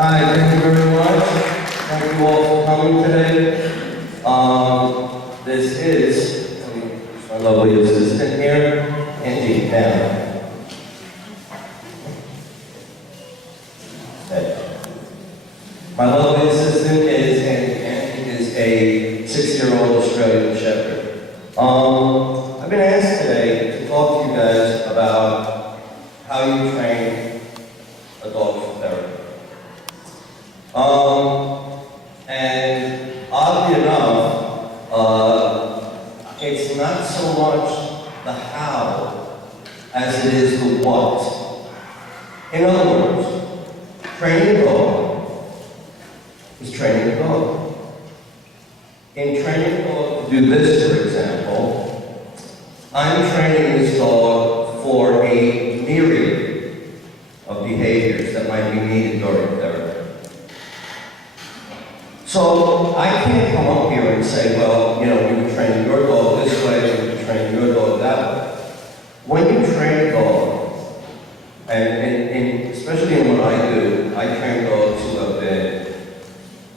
Hi, thank you very much. Thank you all for coming today. This is my lovely assistant here, Angie. My lovely assistant is Angie. Angie is a 6-year-old Australian Shepherd. I've been asked today to talk to you guys about how you train a dog for therapy. And oddly enough, it's not so much the how as it is the what. In other words, training a dog is training a dog. In training a dog to do this, for example, I'm training this dog for a myriad of behaviors that might be needed during therapy. So I can't come up here and say, well, you know, we can train your dog this way, we can train your dog that way. When you train a dog, and especially in what I do, I train dogs who have been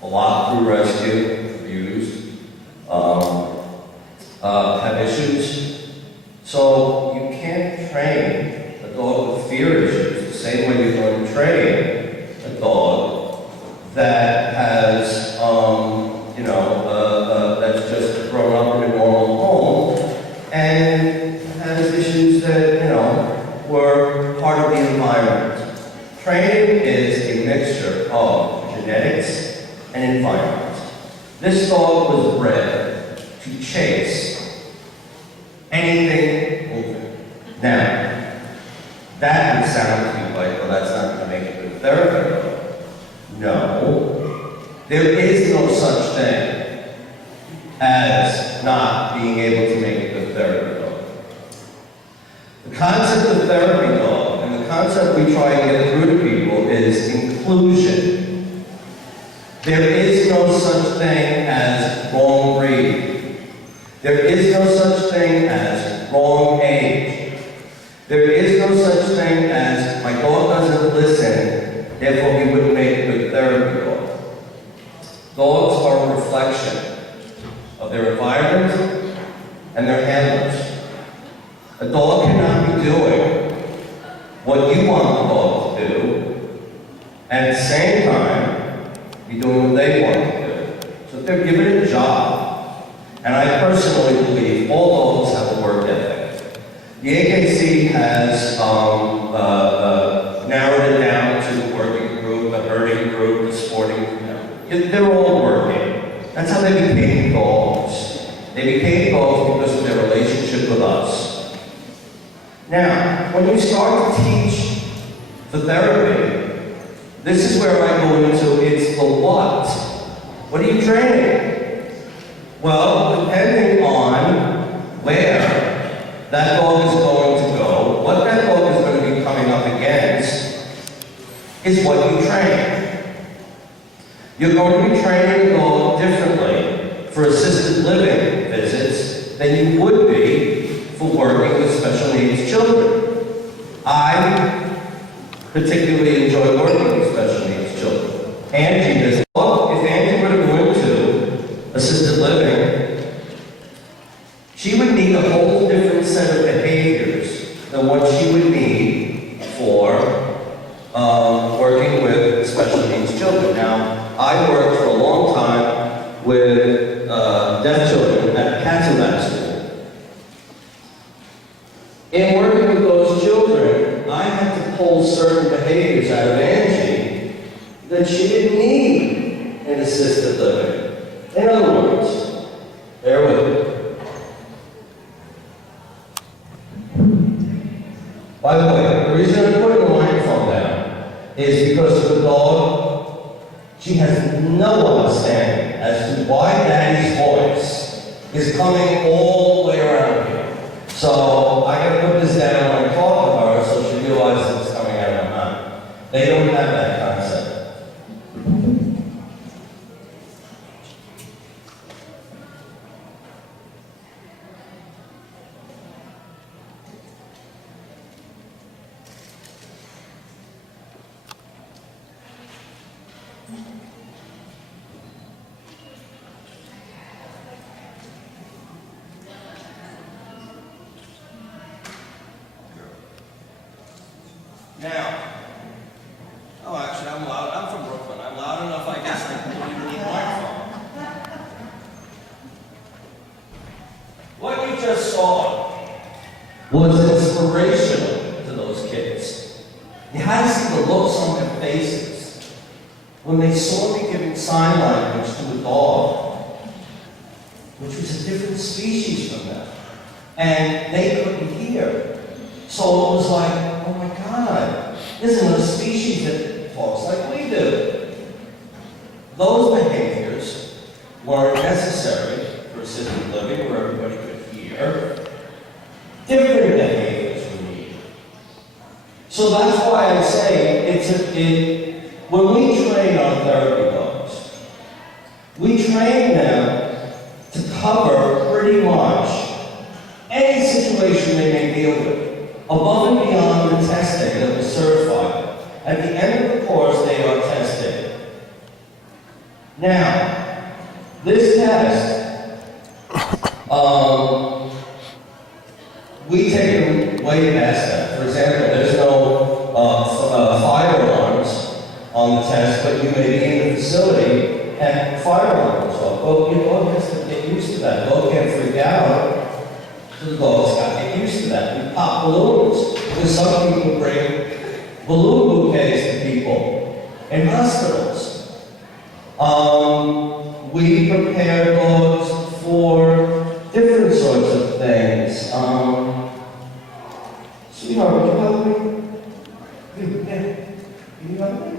a lot through rescue, abused, have issues. So you can't train a dog with fear issues the same way you're going to train a dog that has, that's just grown up in a normal home and has issues that, were part of the environment. Training is a mixture of genetics and environment. This dog was bred to chase anything moving. Now, that would sound to you like, well, that's not going to make a good therapy. No. There is no such thing as not being able to make a good therapy dog. The concept of therapy dog, and the concept we try and get through to people, is inclusion. There is no such thing as wrong breed. There is no such thing as wrong age. There is no such thing as my dog doesn't listen, therefore we wouldn't make a good therapy dog. Dogs are a reflection of their environment and their handlers. A dog cannot be doing what you want the dog to do, and at the same time, be doing what they want to do. So if they're given a job, and I personally believe all dogs have a work ethic. The AKC has narrowed it down to the working group, the herding group, the sporting group. They're all working. That's how they became dogs. They became dogs because of their relationship with us. Now, when you start to teach the therapy, this is where I go into it's the what. What are you training? Well, depending on where that dog is going to go, what that dog is going to be coming up against is what you train. You're going to be training a dog differently for assisted living visits than you would be for working with special needs children. I particularly enjoy working with special needs children. Angie is, well, if Angie were to go into assisted living, she would need a whole different set of behaviors than what she would need for working with special needs children. Now, I worked for a long time with deaf children at Canpione school. In working with those children, I had to pull certain behaviors out of Angie that she didn't need in assisted living. In other words, bear with me. By the way, the reason I'm putting the microphone down is because of the dog. She has no understanding as to why Daddy's voice is coming all the way around here. So I gotta put this down when I talk to her so she realizes it's coming out of my mouth. They don't have that concept. actually, I'm loud. I'm from Brooklyn. I'm loud enough, I guess. I don't even need a microphone. What you just saw was inspirational to those kids. You had to see the looks on their faces when they saw me giving sign language to a dog, which was a different species from them, and they couldn't hear. So it was like, oh my God, there's another species that talks like we do. Those behaviors weren't necessary for assisted living where everybody could hear. Different behaviors we need. So that's why I say when we train our therapy dogs, we train them to cover pretty much any situation they may deal with, above and beyond the testing that was certified. At the end of the course, they are tested. Now, this test, we take them way past that. For example, there's no fire alarms on the test, but you may be in the facility and fire alarms off. Well, your dog has to get used to that. The dog can't freak out. So the dog's got to get used to that. We pop balloons, because some people bring balloon bouquets to people in hospitals. We prepare dogs for different sorts of things. Sweetheart, would you help me? Yeah. Can you help me?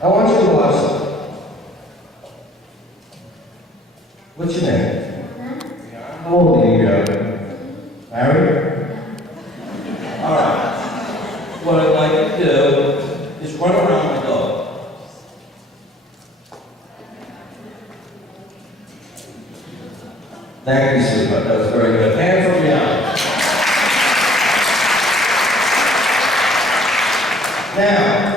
I want you to watch something. What's your name? How old are you? Married? All right. What I'd like you to do is run around my dog. Thank you, sweetheart. That was very good. Hand from behind. Now,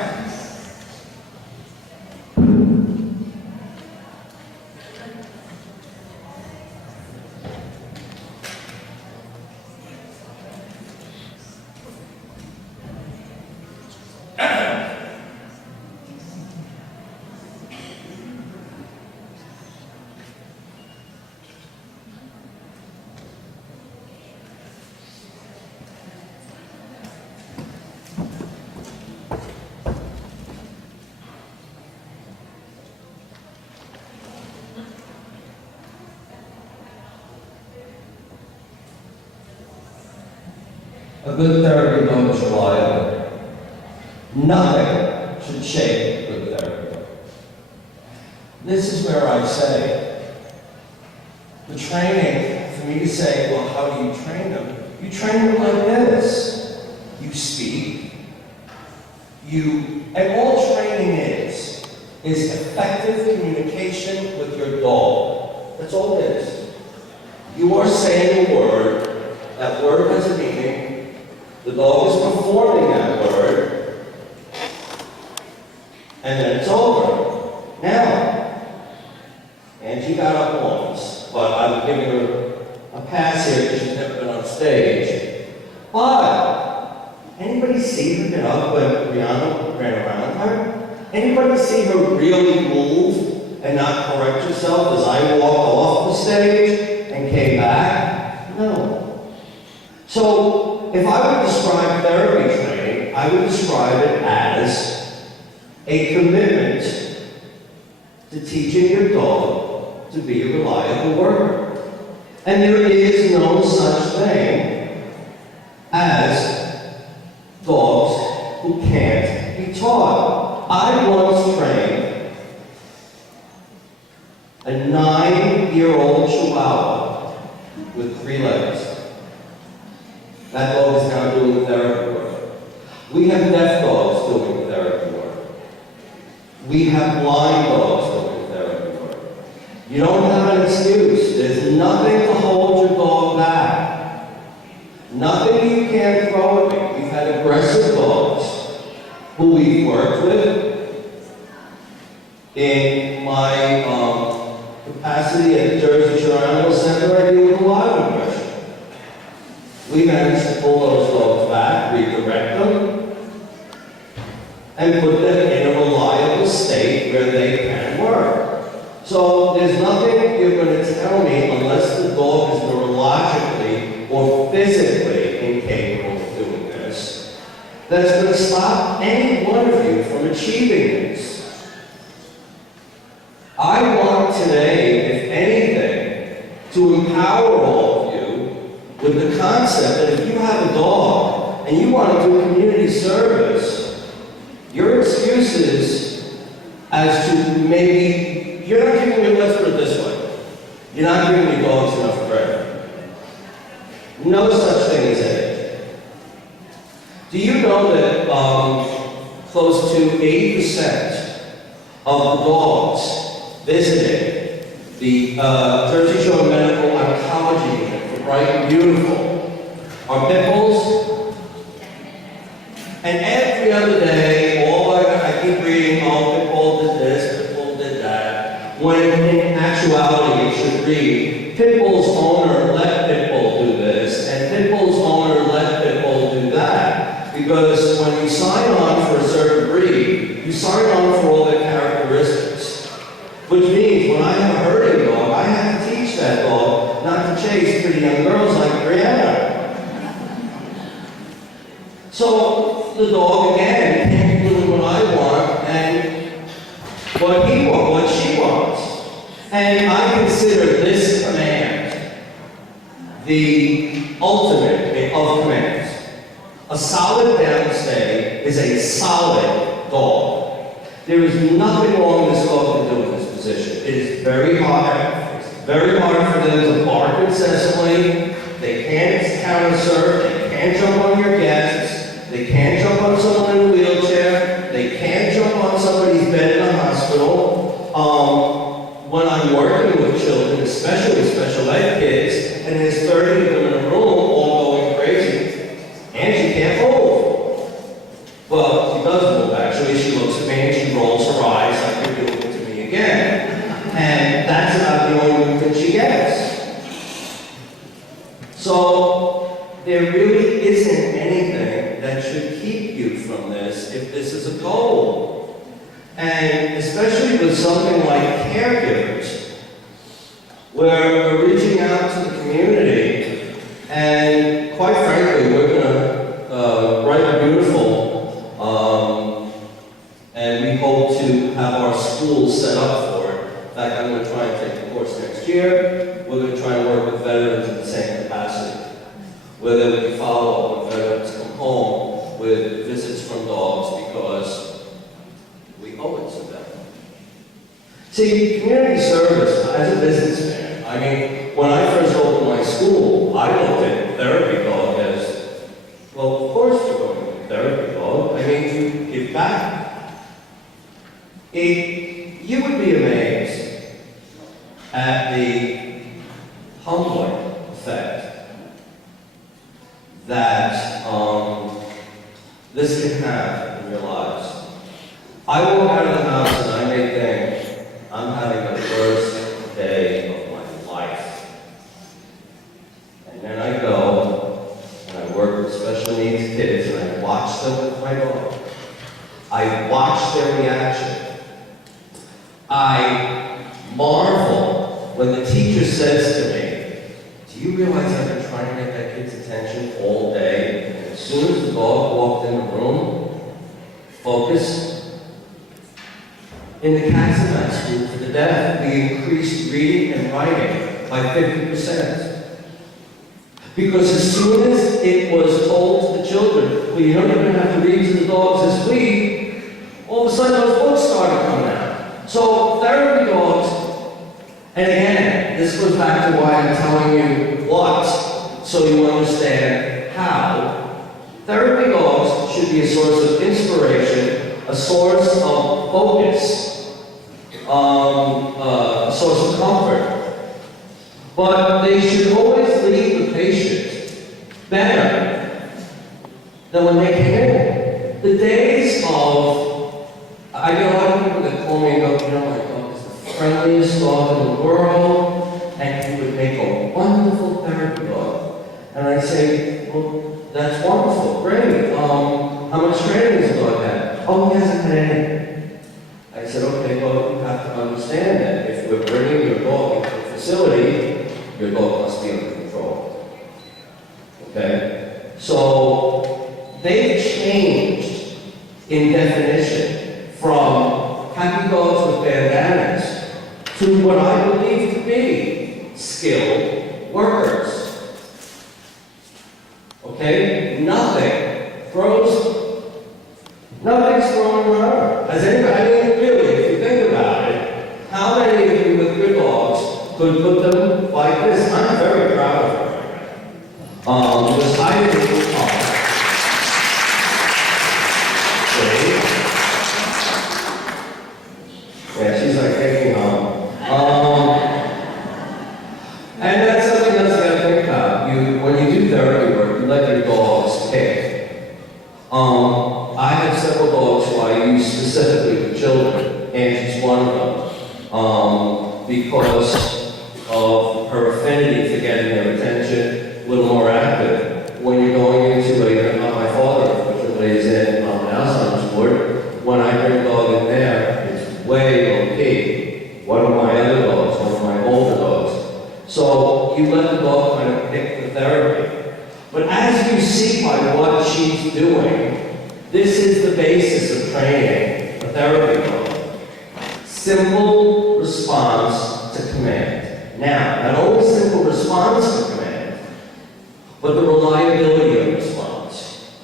a good therapy dog is reliable. Nothing should shake a good therapy dog. This is where I say, the training, for me to say, well, how do you train them? You train them like this. You speak. And all training is effective communication with your dog. That's all it is. You are saying a word, that word has a meaning, the dog is performing that word, and then it's over. Now, Angie got up once, but I'm giving her a pass here because she's never been on stage. But, anybody see her get up when Brianna ran around her? Anybody see her really move and not correct herself as I walked off the stage and came back? No. So, if I would describe therapy training, I would describe it as a commitment to teaching your dog to be a reliable worker. And there is no such thing as dogs who can't be taught. I once trained a 9-year-old Chihuahua with 3 legs. That dog is now doing therapy work. We have deaf dogs doing therapy work. We have blind dogs doing therapy work. You don't have an excuse. There's nothing to hold your dog back. Nothing you can't throw at me. We've had aggressive dogs who we've worked with. In my capacity at Jersey Shore empower all of you with the concept that if you have a dog and you want to do community service, your excuses as to maybe, you're not giving your, let's put it this way, you're not giving your dogs enough credit. No such thing as it. Do you know that close to 80% of the dogs visiting the Jersey Shore Medical Oncology Unit for Bright and Beautiful are pit bulls? And every other day, I keep reading, oh, pit bull did this, pit bull did that, when in actuality it should read, pit bull's owner let pit bull do this, and pit bull's owner let pit bull do that. Because when you sign on for a certain breed, you sign on for all their characteristics. Which means when I have a herding dog, I have to teach that dog not to chase pretty young girls like Brianna. So the dog, again, can't do what I want and what he wants, what she wants. And I consider this command the ultimate of commands. A solid downstay is a solid dog. There is nothing wrong with this dog to do in this position. It is very hard. It's very hard for them to bark incessantly. They can't counter-surf. They can't jump on your guests. They can't jump on someone in a wheelchair. They can't jump on somebody's bed in a hospital. When I'm working with children, especially special ed kids, and there's 30 of them in a room all going crazy, and she can't move. Well, she does move actually. She looks at me and she rolls her eyes like you're doing it to me again. And that's about the only movement she gets. So there really isn't anything that should keep you from this if this is a goal. And especially with something like caregivers, where we're reaching out to the community, and quite frankly, we're going to Bright and Beautiful, and we hope to have our school set up for it. In fact, I'm going to try and take the course next year. We're going to try and work with veterans in the same capacity, whether we can follow up when veterans come home with visits from dogs, because we owe it to them. See, community service, as a businessman, I mean, when I first opened my school, I looked at therapy dog as, well, of course you're going to therapy dog. I mean, you give back. You would be amazed at the humbling effect that this can have in your lives. I walk out of the house and I may think, I'm having the worst day of my life. And then I go and I work with special needs kids and I watch them with my dog. I watch their reaction. I marvel when the teacher says to me, do you realize I've been trying to get that kid's attention all day? And as soon as the dog walked in the room, focus. In the Cats and Mouse School for the Deaf, we increased reading and writing by 50%. Because as soon as it was told to the children, well, you don't even have to read to the dogs this week, all of a sudden those books started coming out. So therapy dogs, and again, this goes back to why I'm telling you what, so you understand how. Therapy dogs should be a source of inspiration, a source of focus, a source of comfort. But they should always leave the patient better than when they came in. The days of, I know a lot of people that call me and go, you know, my dog is the friendliest dog in the world, and he would make a wonderful therapy dog. And I say, well, that's wonderful, great. How much training does the dog have? Oh, he hasn't had any. I said, okay, well, you have to understand that if we're bringing your dog into the facility, your dog must be under control. Okay? So, they've changed in definition from happy dogs with bandanas to what I believe to be skilled, workers. Okay? Nothing's wrong with her. Has anybody, I mean, really, if you think about it, how many of you with your dogs could put them like this? I'm very proud of her. Because I didn't yeah, she's like taking home. And that's something else you gotta think about. When you do therapy work, you let your dogs pick. I have several dogs who I use specifically with children, and she's one of them. Because of her affinity for getting their attention, a little more active. When you're going into my father, unfortunately, is in an Alzheimer's ward, when I bring a dog in there, it's way low-key. One of my other dogs, one of my older dogs. So you let the dog kind of pick the therapy. But as you see by what she's doing, this is the basis of training a therapy dog. Simple response to command. Now, not only simple response to command, but the reliability of response.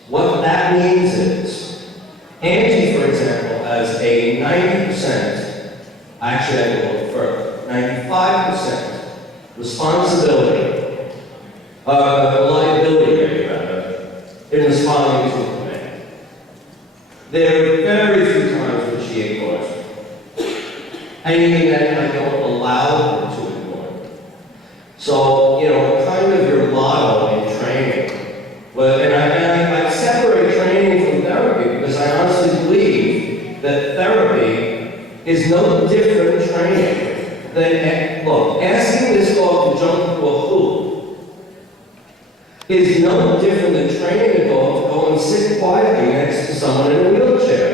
What that means is, Angie, for example, has a 90%, actually I go a little further, 95% reliability rate, rather, in responding to a command. There are very few times when she ignores me. Anything that I don't allow her to ignore. So, kind of your motto in training. Well, and I separate training from therapy because I honestly believe that therapy is no different training than, look, asking this dog to jump through a hoop is no different than training a dog to go and sit quietly next to someone in a wheelchair.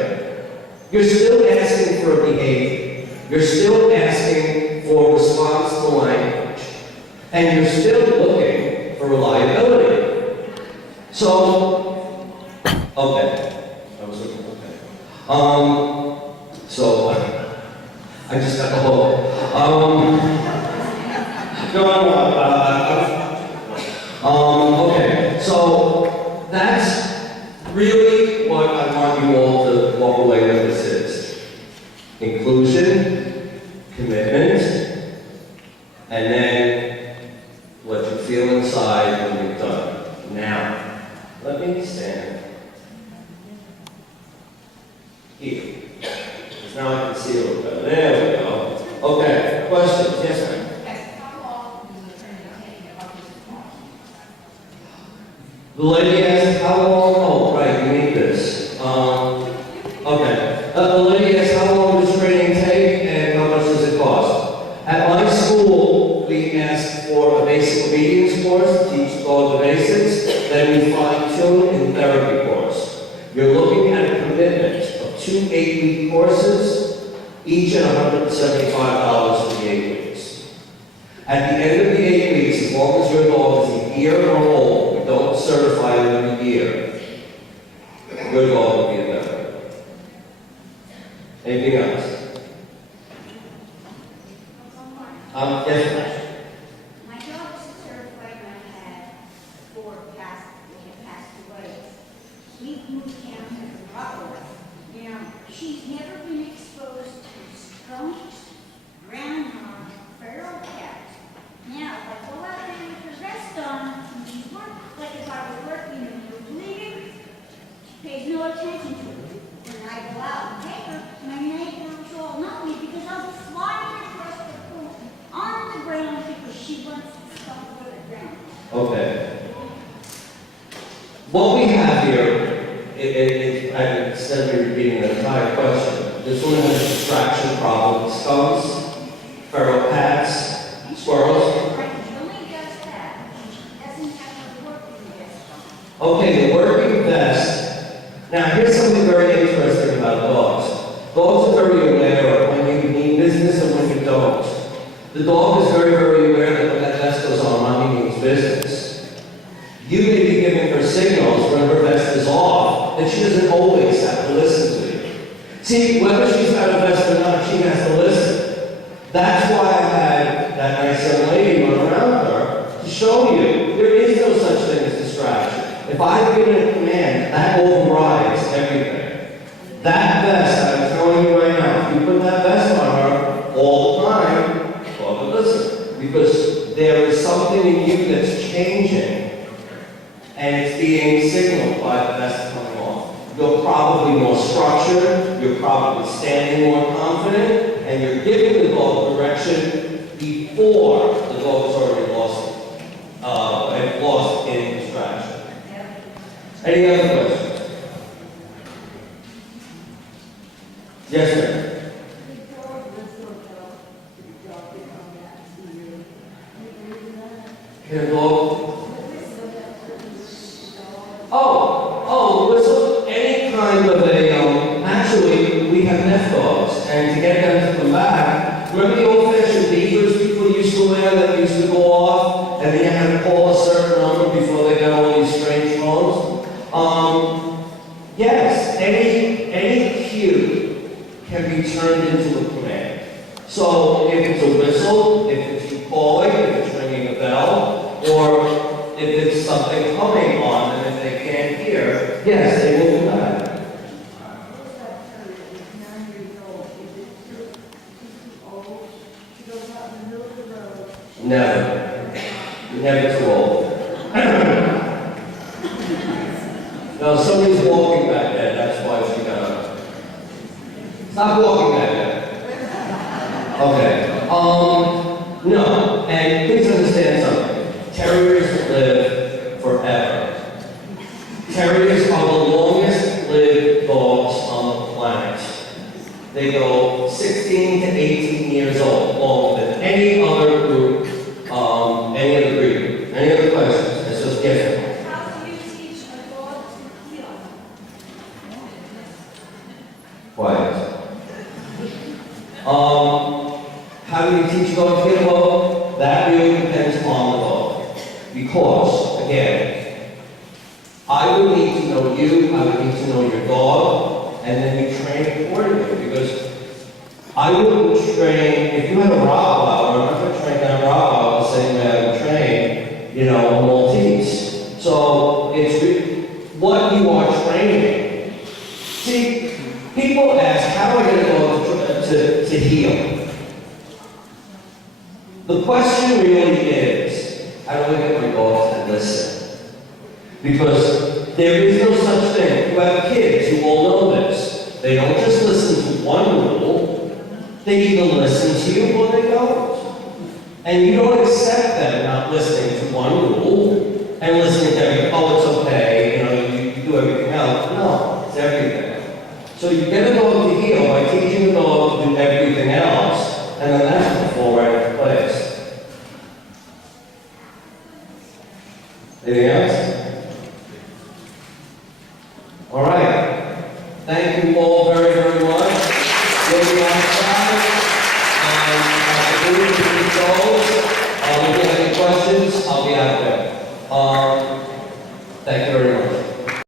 You're still asking for a behavior. You're still asking for response to language. And you're still looking for reliability. So, okay. I was looking, okay. So, I just got the whole, okay, so that's really what I want you all to walk away with this is. Inclusion, commitment, and then what you feel inside when you're done. Now, let me stand here. Because now I can see a little better. There we go. Okay, questions? Yes, ma'am. The lady asked how long, oh, right, you need this. Okay. The lady asked how long does training take and how much does it cost? At my school, we ask for a basic obedience course, teach the dog the basics, then we fine-tune in therapy course. You're looking at a commitment of 2 8-week courses, each at $175 for the 8 weeks. At the end of the 8 weeks, as long as your dog is a year or old, we don't certify them in a year, your dog will be a therapist. Anything else? Yes, ma'am. My dog is certified and I had 4 passed away. We moved him to Rockaway. Now, she's never been exposed to skunks, groundhog, feral cats. Now, if I go out there with the vest on, and she works like if I was working and you were bleeding, she pays no attention to it. When I go out and take her, my neighbors all know me because I'll be flying across the pool on the ground because she wants to stop over the ground. Okay. What we have here, instead of me repeating the entire question, this woman has a distraction problem with skunks, feral cats, squirrels. Right, she only does that. She doesn't have a working vest on. Okay, the working vest. Now, here's something very interesting about dogs. Dogs are very aware of when you mean business and when you don't. The dog is very, very aware that when that vest goes on, mommy means business. You may be giving her signals when her vest is off that she doesn't always have to listen to you. See, whether she's got a vest or not, she has to listen. That's why I had that nice young lady run around her to show you, there is no such thing as distraction. If I've given a command, that overrides everything. That vest, I'm telling you right now, if you put that vest on her all the time, well, but listen, because there is something in you that's changing, and it's being signaled by the vest coming off. You're probably more structured, you're probably standing more confident, and you're giving the dog direction before the dog's already lost in distraction. Any other questions? Yes, ma'am. Can a dog? Oh, whistle. Any kind of actually, we have neck dogs, and to get them to come back, remember the old-fashioned beavers people used to wear that used to go off, and then you had to call a certain number before they got all these strange phones? Yes, any cue can be turned into a command. So if it's a whistle, if it's you calling, if it's ringing a bell, or if it's something coming on and if they can't hear, yes, they will do that. Never. You're never too old. No, somebody's walking back there, that's why she got up. Stop walking back there. Okay. No, and please understand something. Terriers live forever. Terriers are the longest lived dogs on the planet. They go 16 to 18 years old, longer than any other group, any other breed. Any other questions? It's just yes. How do you teach a dog to heel? Quiet. How do you teach a dog to heel? Well, that really depends on the dog. Because, again, I would need to know you, I would need to know your dog, and then you train accordingly. Because I wouldn't train, if you had a Rottweiler, I'm not going to train that Rottweiler the same way I would train, a Maltese. So it's what you are training. See, people ask, how do I get a dog to heel? The question really is, how do I get my dog to listen? Because there is no such thing. You have kids who all know this. They don't just listen to one rule. They either listen to you or they don't. And you don't accept them not listening to one rule and listening to everything. Oh, it's okay, you do everything else. No, it's everything. So you get a dog to heel by teaching the dog to do everything else, and then that's going to fall right into place. Anything else? All right. Thank you all very, very much. We'll be outside. If you have any questions, I'll be out there.